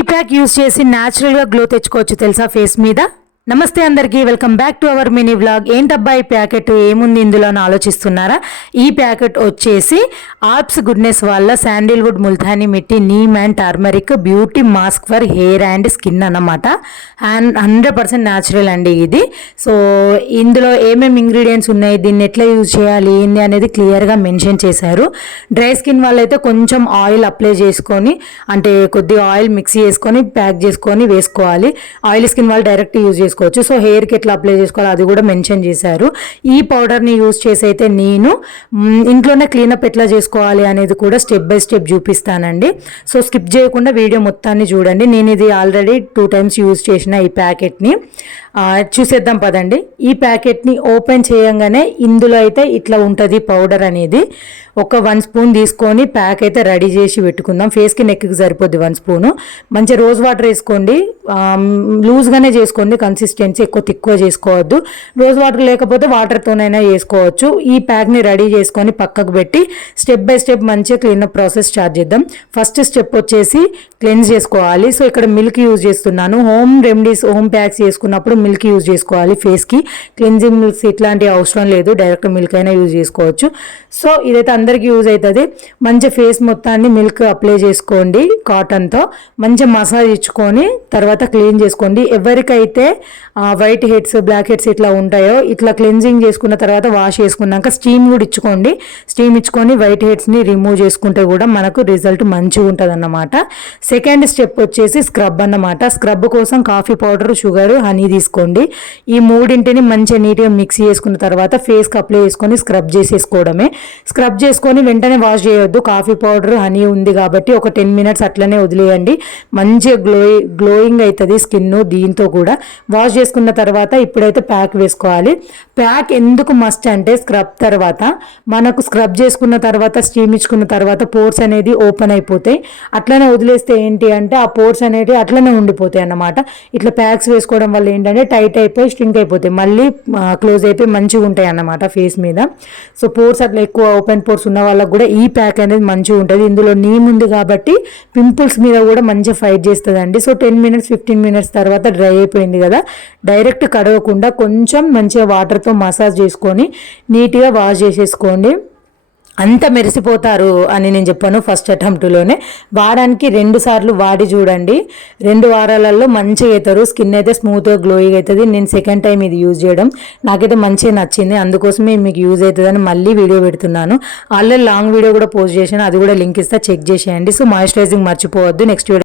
ఈ pack use చేసి న్యాచురల్గా గ్లో తెచ్చుకోవచ్చు తెలుసా ఫేస్ మీద. నమస్తే అందరికీ, welcome back to our mini vlog. ఏంటబ్బా ఈ ప్యాకెట్ ఏముంది ఇందులో అని ఆలోచిస్తున్నారా? ఈ ప్యాకెట్ వచ్చేసి ఆర్బ్స్ గుడ్నెస్ వాళ్ళ sandalwood multani mitti neem and turmeric beauty mask for hair and skin అన్నమాట. అండ్ 100% న్యాచురల్ అండి ఇది. సో ఇందులో ఏమేమి ఇంగ్రీడియంట్స్ ఉన్నాయి, దీన్ని ఎట్లా యూజ్ చేయాలి ఏంది అనేది క్లియర్గా మెన్షన్ చేశారు. డ్రై స్కిన్ వాళ్ళైతే కొంచెం ఆయిల్ అప్లై చేసుకొని, అంటే కొద్దిగా ఆయిల్ మిక్స్ చేసుకొని ప్యాక్ చేసుకొని వేసుకోవాలి. ఆయిల్ స్కిన్ వాళ్ళు డైరెక్ట్ యూజ్ చేసుకోవచ్చు. సో హెయిర్కి ఎట్లా అప్లై చేసుకోవాలి అది కూడా మెన్షన్ చేశారు. ఈ పౌడర్ని యూజ్ చేసి అయితే నేను ఇంట్లోనే క్లీనప్ ఎట్లా చేసుకోవాలి అనేది కూడా స్టెప్ బై స్టెప్ చూపిస్తానండి. సో స్కిప్ చేయకుండా వీడియో మొత్తాన్ని చూడండి. నేను ఇది ఆల్రెడీ 2 times యూజ్ చేసిన ఈ ప్యాకెట్ని చూసేద్దాం పదండి. ఈ ప్యాకెట్ని ఓపెన్ చేయంగానే ఇందులో అయితే ఇట్లా ఉంటుంది పౌడర్ అనేది. ఒక 1 స్పూన్ తీసుకొని ప్యాక్ అయితే రెడీ చేసి పెట్టుకుందాం. ఫేస్కి నెక్కి సరిపోద్ది 1 స్పూను. మంచి రోజ్ వాటర్ వేసుకోండి, లూజ్గానే చేసుకోండి, కన్సిస్టెన్సీ ఎక్కువ తిక్కువ చేసుకోవద్దు. రోజ్ వాటర్ లేకపోతే వాటర్తోనైనా చేసుకోవచ్చు. ఈ ప్యాక్ని రెడీ చేసుకొని పక్కకు పెట్టి స్టెప్ బై స్టెప్ మంచిగా క్లీనప్ ప్రాసెస్ స్టార్ట్ చేద్దాం. ఫస్ట్ స్టెప్ వచ్చేసి క్లెన్స్ చేసుకోవాలి. సో ఇక్కడ మిల్క్ యూజ్ చేస్తున్నాను. హోమ్ రెమెడీస్, హోమ్ ప్యాక్స్ చేసుకున్నప్పుడు మిల్క్ యూజ్ చేసుకోవాలి. ఫేస్కి క్లెన్జింగ్ మిల్క్స్ ఇట్లాంటివి అవసరం లేదు, డైరెక్ట్ మిల్క్ అయినా యూజ్ చేసుకోవచ్చు. సో ఇదైతే అందరికీ యూజ్ అవుతుంది. మంచి ఫేస్ మొత్తాన్ని మిల్క్ అప్లై చేసుకోండి కాటన్తో. మంచి మసాజ్ ఇచ్చుకొని తర్వాత క్లీన్ చేసుకోండి. ఎవరికైతే వైట్ హెడ్స్, బ్లాక్ హెడ్స్ ఇట్లా ఉంటాయో ఇట్లా క్లెన్జింగ్ చేసుకున్న తర్వాత వాష్ చేసుకున్నాక స్టీమ్ కూడా ఇచ్చుకోండి. స్టీమ్ ఇచ్చుకొని వైట్ హెడ్స్ని రిమూవ్ చేసుకుంటే కూడా మనకు రిజల్ట్ మంచిగా ఉంటుంది అన్నమాట. సెకండ్ స్టెప్ వచ్చేసి స్క్రబ్ అన్నమాట. స్క్రబ్ కోసం కాఫీ పౌడర్, షుగర్, హనీ తీసుకోండి. ఈ మూడింటిని మంచిగా నీట్గా మిక్స్ చేసుకున్న తర్వాత ఫేస్కి అప్లై చేసుకొని స్క్రబ్ చేసేసుకోవడమే. స్క్రబ్ చేసుకొని వెంటనే వాష్ చేయొద్దు. కాఫీ పౌడర్, హనీ ఉంది కాబట్టి ఒక 10 minutes అట్లనే వదిలేయండి. మంచిగా గ్లోయింగ్ అవుతుంది స్కిన్. దీంతో కూడా వాష్ చేసుకున్న తర్వాత ఇప్పుడైతే ప్యాక్ వేసుకోవాలి. ప్యాక్ ఎందుకు మస్ట్ అంటే స్క్రబ్ తర్వాత మనకు స్క్రబ్ చేసుకున్న తర్వాత స్టీమ్ ఇచ్చుకున్న తర్వాత పోర్స్ అనేది ఓపెన్ అయిపోతాయి. అట్లనే వదిలేస్తే ఏంటి అంటే ఆ పోర్స్ అనేవి అట్లనే ఉండిపోతాయి అన్నమాట. ఇట్లా ప్యాక్స్ వేసుకోవడం వల్ల ఏంటంటే టైట్ అయిపోయి స్ట్రింక్ అయిపోతాయి, మళ్ళీ క్లోజ్ అయిపోయి మంచిగా ఉంటాయి అన్నమాట ఫేస్ మీద. సో పోర్స్ అట్లా ఎక్కువ ఓపెన్ పోర్స్ ఉన్న వాళ్ళకు కూడా ఈ ప్యాక్ అనేది మంచిగా ఉంటుంది. ఇందులో నీమ్ ఉంది కాబట్టి పింపుల్స్ మీద కూడా మంచిగా ఫైట్ చేస్తుందండి. సో 10 minutes 15 minutes తర్వాత డ్రై అయిపోయింది కదా, డైరెక్ట్ కడగకుండా కొంచెం మంచిగా వాటర్తో మసాజ్ చేసుకొని నీట్గా వాష్ చేసేసుకోండి. అంత మెరిసిపోతారు అని నేను చెప్పాను ఫస్ట్ అటెంప్ట్లోనే. వారానికి 2 సార్లు వాడి చూడండి. 2 వారాలలో మంచిగా అవుతారు. స్కిన్ అయితే స్మూత్గా గ్లోయింగ్ అవుతుంది. నేను సెకండ్ టైం ఇది యూజ్ చేయడం నాకైతే మంచిగా నచ్చింది. అందుకోసమే మీకు యూజ్ అవుతుందని మళ్ళీ వీడియో పెడుతున్నాను. ఆల్రెడీ లాంగ్ వీడియో కూడా పోస్ట్ చేశాను, అది కూడా లింక్ ఇస్తా, చెక్ చేసేయండి. సో మాయిశ్చరైజింగ్ మర్చిపోవద్దు. Next video